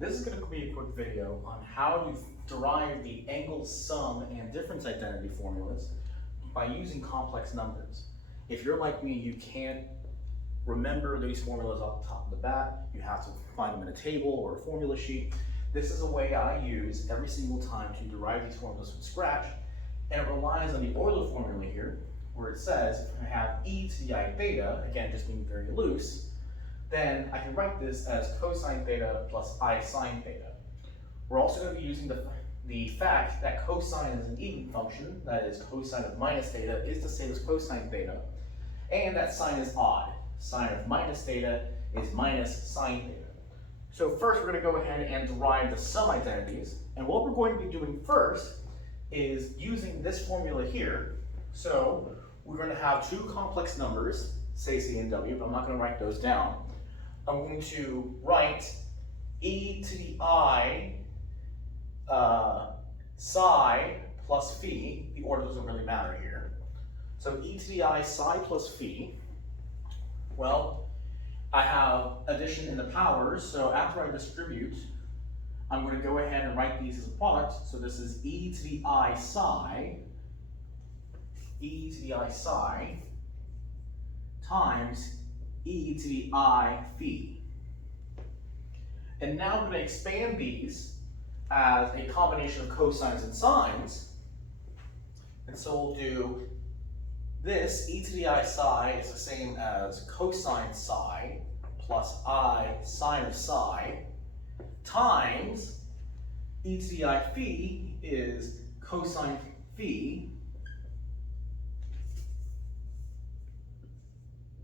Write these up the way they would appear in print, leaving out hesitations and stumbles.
This is going to be a quick video on how to derive the angle sum and difference identity formulas by using complex numbers. If you're like me, you can't remember these formulas off the top of the bat. You have to find them in a table or a formula sheet. This is a way I use every single time to derive these formulas from scratch, and it relies on the Euler Formula here, where it says if I have e to the I theta, again just being very loose, then I can write this as cosine theta plus I sine theta. We're also going to be using the fact that cosine is an even function, that is cosine of minus theta is the same as cosine theta, and that sine is odd. Sine of minus theta is minus sine theta. So first we're going to go ahead and derive the sum identities, and what we're going to be doing first is using this formula here. So we're going to have two complex numbers, say C and W, but I'm not going to write those down. I'm going to write e to the I psi plus phi. The order doesn't really matter here. So e to the I psi plus phi. Well, I have addition in the powers, so after I distribute, I'm going to go ahead and write these as a product. So this is e to the I psi, times e to the I phi. And now I'm going to expand these as a combination of cosines and sines. And so we'll do this, e to the I psi is the same as cosine psi plus I sine of psi, times e to the I phi is cosine phi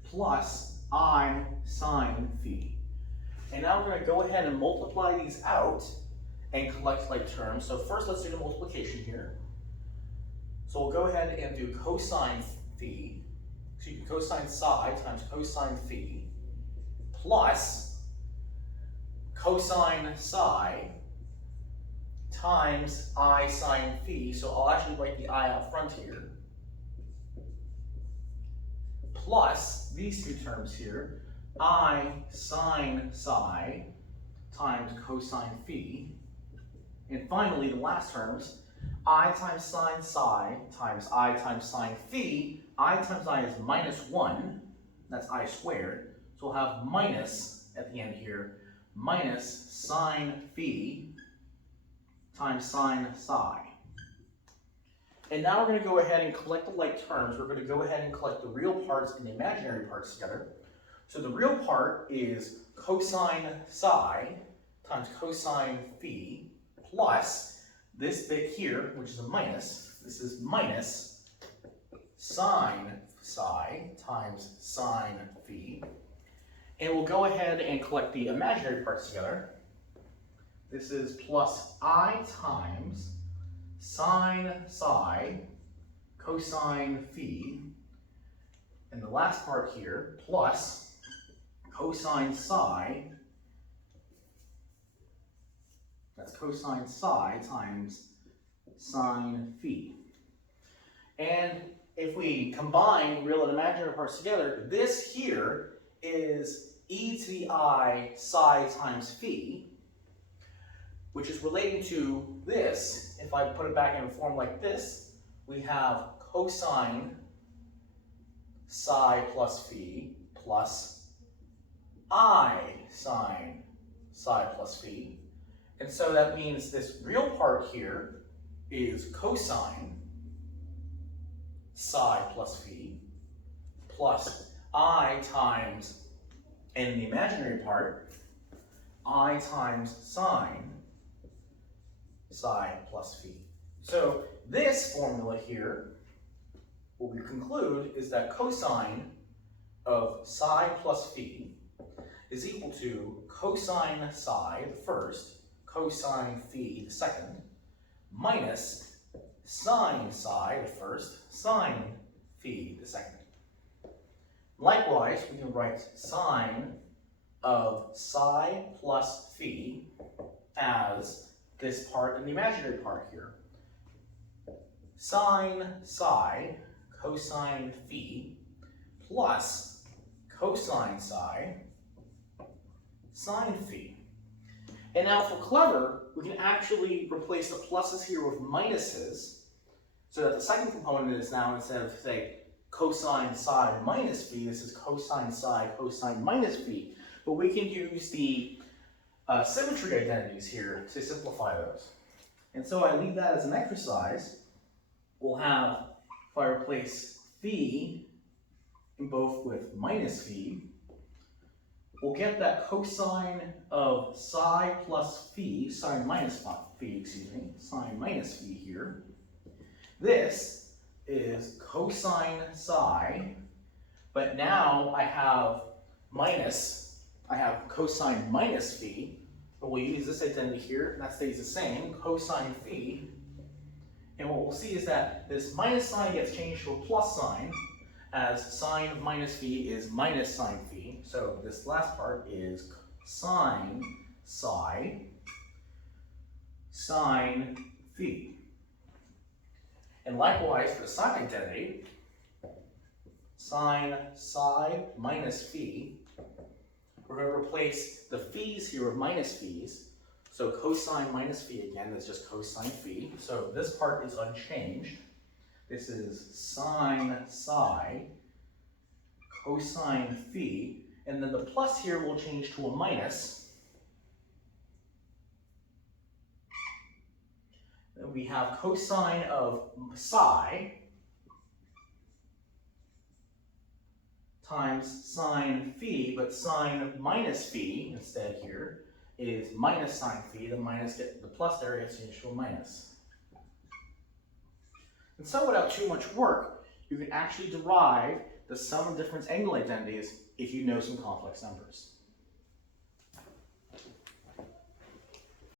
plus I sine phi. And now we're going to go ahead and multiply these out and collect like terms. So first let's do the multiplication here. So we'll go ahead and do cosine psi times cosine phi plus cosine psi times I sine phi. So I'll actually write the I out front here. Plus these two terms here, I sine psi times cosine phi. And finally, the last terms, I times sine psi times I times sine phi. I times I is minus 1, that's I squared. So we'll have minus at the end here, minus sine phi times sine psi. And now we're going to go ahead and collect the like terms. We're going to go ahead and collect the real parts and the imaginary parts together. So the real part is cosine psi times cosine phi plus this bit here, which is a minus. This is minus sine psi times sine phi. And we'll go ahead and collect the imaginary parts together. This is plus I times sine psi cosine phi. And the last part here, plus cosine psi, that's cosine psi times sine phi. And if we combine real and imaginary parts together, this here is e to the I psi times phi, which is relating to this. If I put it back in a form like this, we have cosine psi plus phi plus I sine psi plus phi. And so that means this real part here is cosine psi plus phi plus I times, and the imaginary part, I times sine psi plus phi. So this formula here, what we conclude is that cosine of psi plus phi is equal to cosine psi, the first, cosine phi, the second, minus sine psi, the first, sine phi, the second. Likewise, we can write sine of psi plus phi as this part and the imaginary part here. Sine psi cosine phi plus cosine psi sine phi. And now if we're clever, we can actually replace the pluses here with minuses, so that the second component is now, instead of, say, cosine psi minus phi, this is cosine psi cosine minus phi. But we can use the symmetry identities here to simplify those. And so I leave that as an exercise. We'll have, if I replace phi in both with minus phi, we'll get that cosine of psi plus phi, sine minus phi, sine minus phi here. This is cosine psi, but now I have cosine minus phi, but we'll use this identity here, and that stays the same, cosine phi. And what we'll see is that this minus sign gets changed to a plus sign, as sine of minus phi is minus sine phi. So this last part is sine psi sine phi. And likewise for the sine identity, sine psi minus phi, we're going to replace the phis here with minus phis. So cosine minus phi again, that's just cosine phi. So this part is unchanged. This is sine psi cosine phi, and then the plus here will change to a minus. Then we have cosine of psi times sine phi, but sine minus phi instead here is minus sine phi. The plus there gets changed to a minus. And so without too much work, you can actually derive the sum of difference angle identities if you know some complex numbers.